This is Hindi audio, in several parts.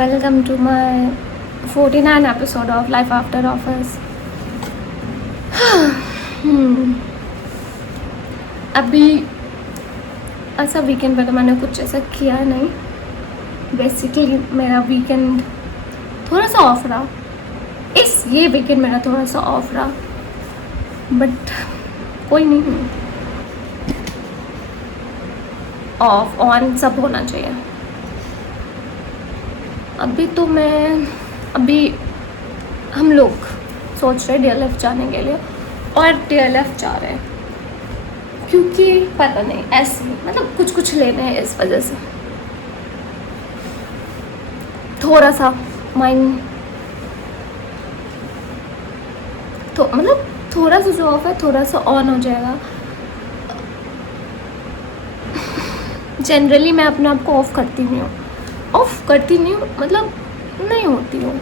Welcome to my 49 episode of Life After Office. अभी ऐसा वीकेंड पे तो मैंने कुछ ऐसा किया नहीं. बेसिकली मेरा वीकेंड थोड़ा सा ऑफ रहा. ये वीकेंड मेरा थोड़ा सा ऑफ रहा, बट कोई नहीं, ऑफ ऑन सब होना चाहिए. अभी हम लोग सोच रहे DLF जाने के लिए, और DLF जा रहे हैं क्योंकि पता नहीं ऐसे मतलब कुछ लेने हैं. इस वजह से थोड़ा सा माइंड तो मतलब थोड़ा सा जो ऑफ है थोड़ा सा ऑन हो जाएगा. जनरली मैं अपने आप को ऑफ करती नहीं हूँ, मतलब नहीं होती हूँ.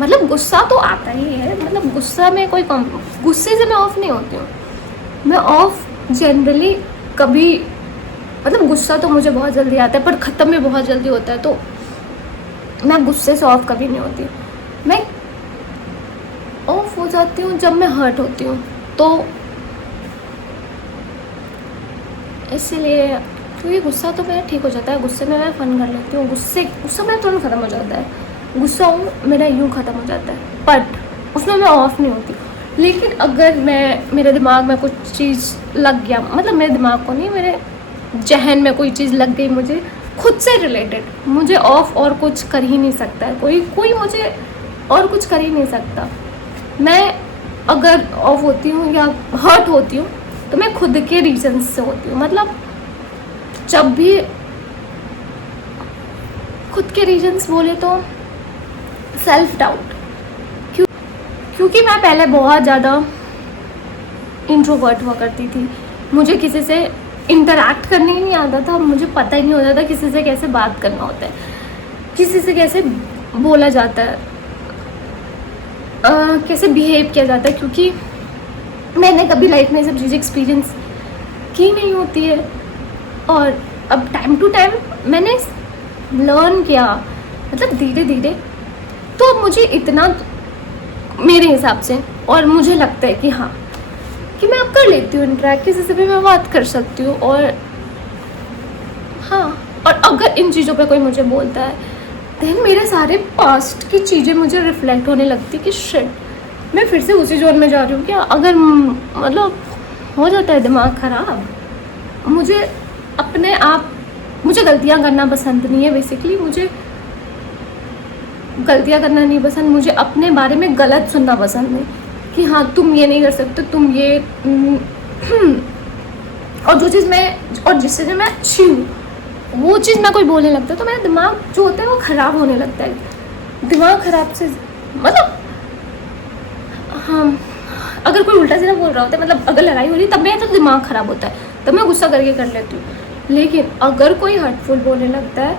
मतलब गुस्सा तो आता ही है, मतलब गुस्से से मैं ऑफ नहीं होती हूँ. मैं ऑफ जनरली कभी मतलब गुस्सा तो मुझे बहुत जल्दी आता है पर ख़त्म भी बहुत जल्दी होता है, तो मैं गुस्से से ऑफ कभी नहीं होती. मैं ऑफ हो जाती हूँ जब मैं हर्ट होती हूँ, तो इसलिए क्योंकि गुस्सा तो मेरा ठीक हो जाता है. गुस्से में मैं फ़न कर लेती हूँ. गुस्सा मेरा तुरंत ख़त्म हो जाता है. गुस्सा मेरा यूँ ख़त्म हो जाता है, बट उसमें मैं ऑफ नहीं होती. लेकिन अगर मेरे दिमाग में कुछ चीज़ लग गया, मतलब मेरे दिमाग को नहीं, मेरे जहन में कोई चीज़ लग गई मुझे खुद से रिलेटेड, मुझे ऑफ और कुछ कर ही नहीं सकता है. कोई मुझे और कुछ कर ही नहीं सकता. मैं अगर ऑफ होती हूँ या हर्ट होती हूँ तो मैं खुद के रीजन्स से होती हूँ. मतलब जब भी खुद के रीजन्स बोले तो सेल्फ डाउट, क्योंकि मैं पहले बहुत ज़्यादा इंट्रोवर्ट हुआ करती थी. मुझे किसी से इंटरैक्ट करने ही नहीं आता था. मुझे पता ही नहीं होता था किसी से कैसे बात करना होता है, किसी से कैसे बोला जाता है, कैसे बिहेव किया जाता है, क्योंकि मैंने कभी लाइफ में ये सब चीज़ें एक्सपीरियंस की नहीं होती है. और अब टाइम टू टाइम मैंने लर्न किया, मतलब धीरे धीरे. तो अब मुझे इतना मेरे हिसाब से, और मुझे लगता है कि हाँ कि मैं अब कर लेती हूँ इंटरेक्ट, किसी से भी मैं बात कर सकती हूँ. और हाँ, और अगर इन चीज़ों पे कोई मुझे बोलता है देन मेरे सारे पास्ट की चीज़ें मुझे रिफ्लेक्ट होने लगती कि शिट मैं फिर से उसी जोन में जा रही हूँ क्या. अगर मतलब हो जाता है दिमाग ख़राब. मुझे गलतियाँ करना पसंद नहीं है. बेसिकली मुझे गलतियाँ करना नहीं पसंद. मुझे अपने बारे में गलत सुनना पसंद है कि हाँ तुम ये नहीं कर सकते, तुम ये और जो चीज़ जिससे मैं अच्छी हूँ वो चीज़ मैं कोई बोलने लगता है तो मेरा दिमाग जो होता है वो ख़राब होने लगता है. दिमाग ख़राब से मतलब हाँ, अगर कोई उल्टा सीधा बोल रहा होता है, मतलब अगर लड़ाई हो रही है तब मेरा तो दिमाग ख़राब होता है, तब मैं गुस्सा करके कर लेती हूँ. लेकिन अगर कोई हर्टफुल बोलने लगता है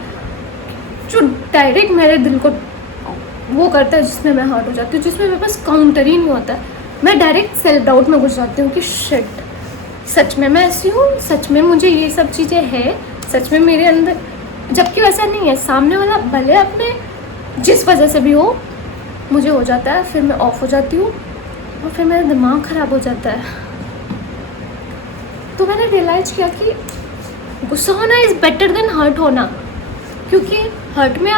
जो डायरेक्ट मेरे दिल को वो करता है, जिसमें मैं हर्ट हो जाती हूँ, जिसमें मेरे पास काउंटर ही नहीं होता है, मैं डायरेक्ट सेल्फ डाउट में घुस जाती हूँ कि शिट सच में मैं ऐसी हूँ, सच में मुझे ये सब चीज़ें हैं, सच में मेरे अंदर. जबकि वैसा नहीं है. सामने वाला भले अपने जिस वजह से भी हो, मुझे हो जाता है, फिर मैं ऑफ हो जाती हूँ और फिर मेरा दिमाग ख़राब हो जाता है. तो मैंने रियलाइज़ किया कि गुस्सा होना इज़ बेटर देन हर्ट होना, क्योंकि हर्ट में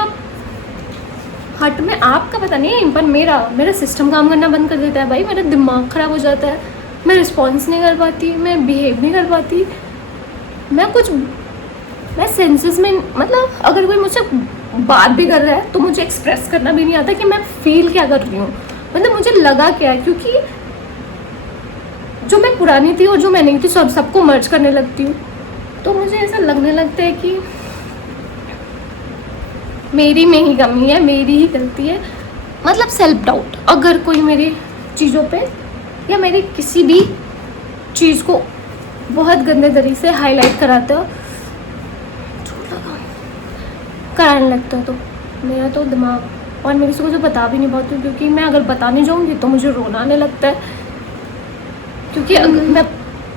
आपका पता नहीं है, पर मेरा सिस्टम काम करना बंद कर देता है. भाई मेरा दिमाग ख़राब हो जाता है, मैं रिस्पॉन्स नहीं कर पाती, मैं बिहेव नहीं कर पाती, मैं सेंसेस में, मतलब अगर कोई मुझसे बात भी कर रहा है तो मुझे एक्सप्रेस करना भी नहीं आता कि मैं फील क्या कर रही हूँ, मतलब मुझे लगा क्या है. क्योंकि जो मैं पुरानी थी और जो मैं नहीं थी सबको मर्ज करने लगती हूँ, तो मुझे ऐसा लगने लगता है कि मेरी में ही कमी है, मेरी ही गलती है. मतलब सेल्फ डाउट. अगर कोई मेरी चीज़ों पे या मेरी किसी भी चीज़ को बहुत गंदे तरीके से हाईलाइट कराते हो, कराने लगता है, तो मेरा तो दिमाग, और मैं किसी को जो बता भी नहीं पाती हूँ, क्योंकि मैं अगर बताने जाऊँगी तो मुझे रोना आने लगता है. क्योंकि अगर मैं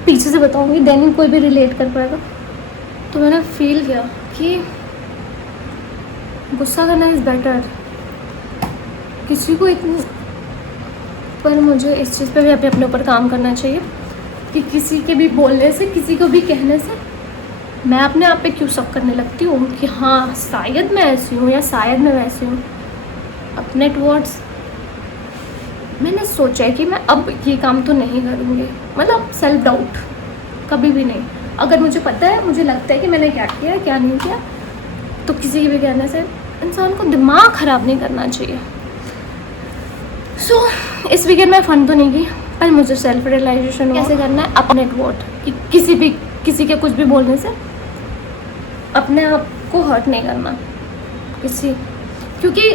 पीछे से बताऊँगी देन कोई भी रिलेट कर पाएगा. तो मैंने फील किया कि गुस्सा करना इज़ बेटर। किसी को इतनी, पर मुझे इस चीज़ पे भी अभी अपने ऊपर काम करना चाहिए कि किसी के भी बोलने से, किसी को भी कहने से मैं अपने आप पे क्यों शक करने लगती हूँ कि हाँ शायद मैं ऐसी हूँ या शायद मैं वैसी हूँ। अपने टुवर्ड्स मैंने सोचा है कि मैं अब ये काम तो नहीं करूँगी, मतलब सेल्फ डाउट कभी भी नहीं। अगर मुझे पता है, मुझे लगता है कि मैंने क्या किया क्या नहीं किया, तो किसी के भी कहने से इंसान को दिमाग ख़राब नहीं करना चाहिए। इस वीकेंड में फ़न तो नहीं की, पर मुझे सेल्फ रियलाइजेशन कैसे करना है अपने टुवर्ड कि किसी के कुछ भी बोलने से अपने आप को हर्ट नहीं करना किसी, क्योंकि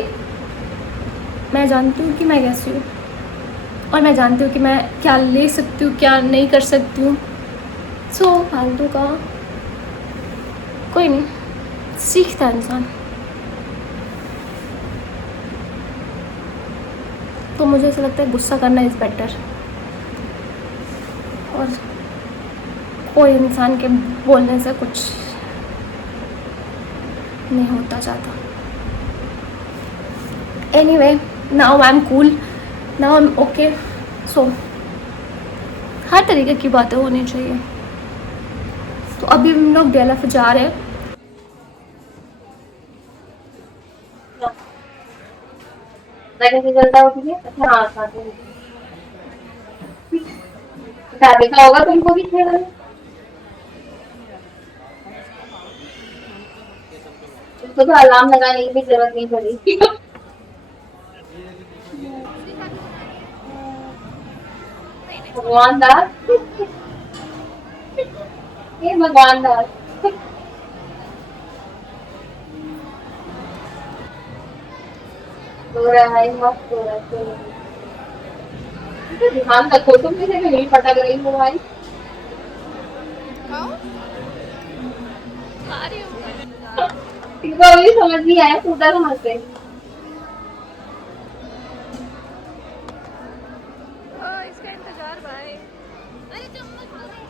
मैं जानती हूँ कि मैं कैसी हूँ और मैं जानती हूँ कि मैं क्या ले सकती हूँ क्या नहीं कर सकती हूँ। फालतू का कोई नहीं, सीखता है इंसान। तो मुझे ऐसा लगता है गुस्सा करना इज़ बेटर, और कोई इंसान के बोलने से कुछ नहीं होता जाता। Anyway, now I am cool, now I am okay. So हर तरीके की बातें होनी चाहिए। तो अभी हम लोग DLF जा रहे हैं। कैसे चलता हो तुझे? अच्छा हाँ खाते हैं। देखा होगा तुमको भी खेल रहे, उसको तो अलार्म लगाने की भी जरूरत नहीं पड़ी। भगवान दास, ये भगवान दास सो रहा है, मस्त सो रहा है, सो रहा है। ध्यान रखो तुम किसी पे नहीं पटक रही हो भाई। तुमको अभी समझ नहीं आया, पूरा समझते। इसका इंतजार भाई। अरे चम्मच तो नहीं।